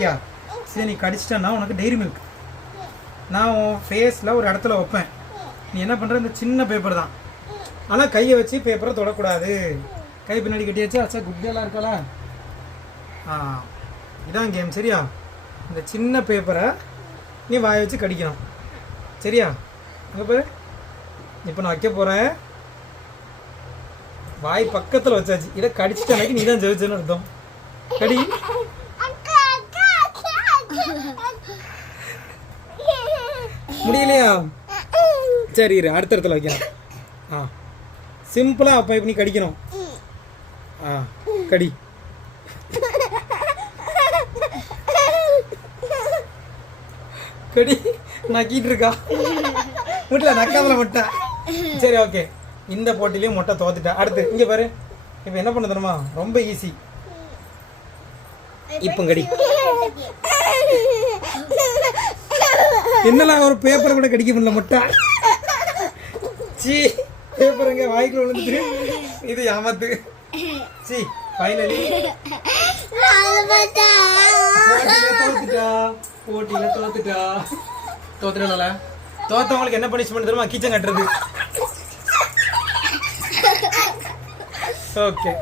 கட்டியா? சரி, நீ கடிச்சிட்டேன்னா உனக்கு டெய்ரி மில்க் நான் உன் ஃபேஸில் ஒரு இடத்துல வைப்பேன். நீ என்ன பண்ணுற, இந்த சின்ன பேப்பர் தான், ஆனால் கையை வச்சு பேப்பரை தொடக்கூடாது. கை பின்னாடி கட்டியாச்சு. அச்சா குட்டியெல்லாம் இருக்காளா? இதான் கேம், சரியா? இந்த சின்ன பேப்பரை நீ வாயை வச்சு கடிக்கணும், சரியா? அங்கே பாரு, இப்போ நான் வைக்க போகிறேன். வாய் பக்கத்தில் வச்சாச்சு. இதை கடிச்சிட்டாலைக்கு நீ தான் ஜெயிச்சேன்னு அர்த்தம். கடி. முடியலையா? சரி இரு, அடுத்த இடத்துல வைக்கலாம். சிம்பிளாக அப்போ இப்படி கடிக்கணும். கடி. கடி. நக்கிட்டு இருக்கா வீட்டில், நக்காமல முட்டை. சரி ஓகே, இந்த போட்டிலையும் முட்டை தோத்துட்டா. அடுத்து இங்கே பாரு, இப்போ என்ன பண்ண தெரியுமா? ரொம்ப ஈஸி. இப்போ கடி. என்னெல்லாம் ஒரு பேப்பரை கூட கடிக்க முடியல முட்டை. சி, பேப்பருங்க வாய்க்குள்ள விழுந்துட்டு. இது ஏமாத்து. சி, ஃபைனலி போட்டியில தோத்துட்டா. தோத்துட்டா. தோத்தவங்களுக்கு என்ன பனிஷ்மெண்ட் தெரியுமா? கிச்சன் கட்டுறது. ஓகே.